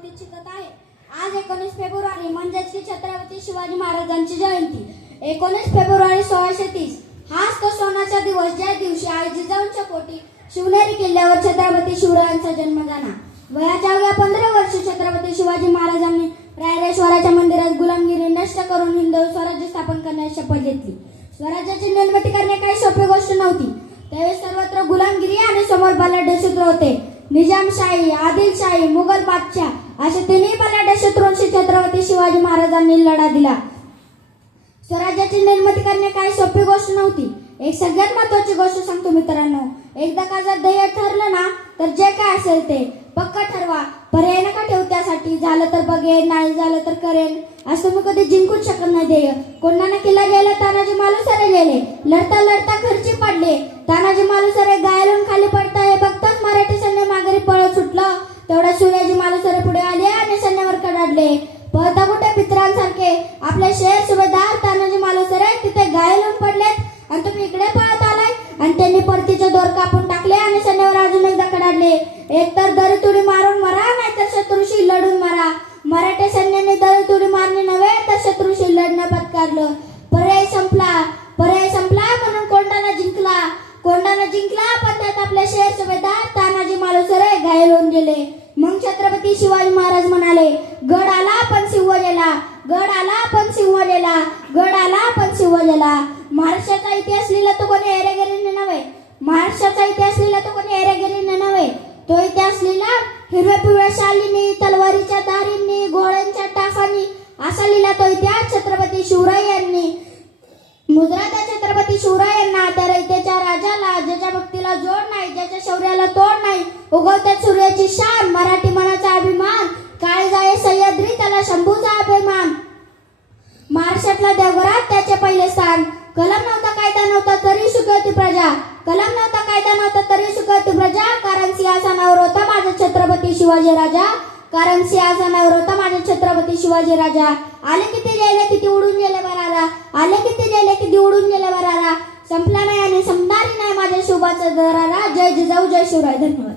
उपस्थित शिकत आहे. आज 19 फेब्रुवारी म्हणजेच की छत्रपती शिवाजी महाराजांची जयंती. 19 फेब्रुवारी 1630 हाच तो सोनाचा दिवस ज्या दिवशी आई जिजाऊंच्या पोटी शिवनेरी किल्ल्यावर छत्रपती शिवरायांचा जन्म झाला. वयाच्या अवघ्या 15 वर्षी छत्रपती शिवाजी महाराजांनी रायरेश्वराच्या मंदिरात गुलामगिरी नष्ट करून हिंदवी स्वराज्य स्थापन करण्याची शपथ घेतली. स्वराज्याची निर्मिती करणे काही सोपी गोष्ट नव्हती. त्यावेळी सर्वत्र गुलामगिरी आणि समोर बलाढ्य शत्रू होते. निजामशाही, आदिलशाही, मुघल बादशाह अशा तिन्ही बलाढ्य शत्रूंशी छत्रपती शिवाजी महाराजांनी लढा दिला. स्वराज्याची निर्मिती करणे काही सोपी गोष्ट नव्हती. एक सगळ्यात महत्वाची गोष्ट सांगतो मित्रांनो, एकदा का जर ध्येय ठरलं ना तर जे काय असेल ते पक्का ठरवा. पर्याय नका ठेवू त्यासाठी. झालं तर बघेन, नाही झालं तर करेन असं तुम्ही कधी जिंकूच शकत नाही ध्येय. कोंढाणा किल्ला गेला, तानाजी मालुसरे गेले, लढता लढता खर्ची पडले. तानाजी मालुसरे गायलून खाली पडता हे बघताच मराठी सैन्य माघारी पळत सुटलं. तेवढ्या शिवाजी मालुसरे पुढे आले आणि सैन्यावर कडाडले. पळता कुठे पितरांसारखे आपले शेर सुभेदार तानाजी मालुसरे तिथे गायलून पडलेत आणि तुम्ही इकडे पळत आलाय. आणि त्यांनी परतीचे दोर कापून टाकले आणि सैन्यावर अजून एकदा कडाडले. एकतर दरीतुडी मारून मरा, नाहीतर शत्रूशी लढून मरा. मराठी सैन्याने दरीतुडी मारणे नव्हे तर शत्रूशी लढणं पत्करलं. पर्याय संपला म्हणून कोंढाणा जिंकला. पण त्यात आपले शेर सुभेदार तानाजी मालुसरे घायल होऊन गेले. मग छत्रपती शिवाजी महाराज म्हणाले, गड आला पण सिंह गेला, गड आला पण सिंह गेला, गड आला पण सिंह गेला. महाराष्ट्राचा इतिहास लिहिला तो कोणी एरेगिरीने नव्हे. तो इतिहास लिहिला हिरव्या पिवळ्या शालीनी, तलवारीच्या धारींनी, घोड्यांच्या टाफांनी असा लिहिला तो इतिहास छत्रपती शिवराय यांनी. मुद्रा त्या छत्रपती शिवरायांना, त्या रयतेच्या राजाला, ज्याच्या भक्तीला जोड नाही, ज्याच्या शौर्याला तोड नाही, उगवत्या सूर्याची शान, मराठी मनाचा अभिमान, काळजाये सह्याद्री त्याला शंभूचा अभिमान. महाराष्ट्रातल्या देवघरात त्याचे पहिले स्थान. कलम नव्हता, कायदा नव्हता, तरी सुखी होती प्रजा. कारण सिंहासनावर होता माझा छत्रपती शिवाजी राजा. आले किती गेले किती उडून गेले बरारा. संपला नाही आणि संपणारी नाही माझ्या शिवबाचा दरारा. जय जिजाऊ, जय शिवराय. धन्यवाद.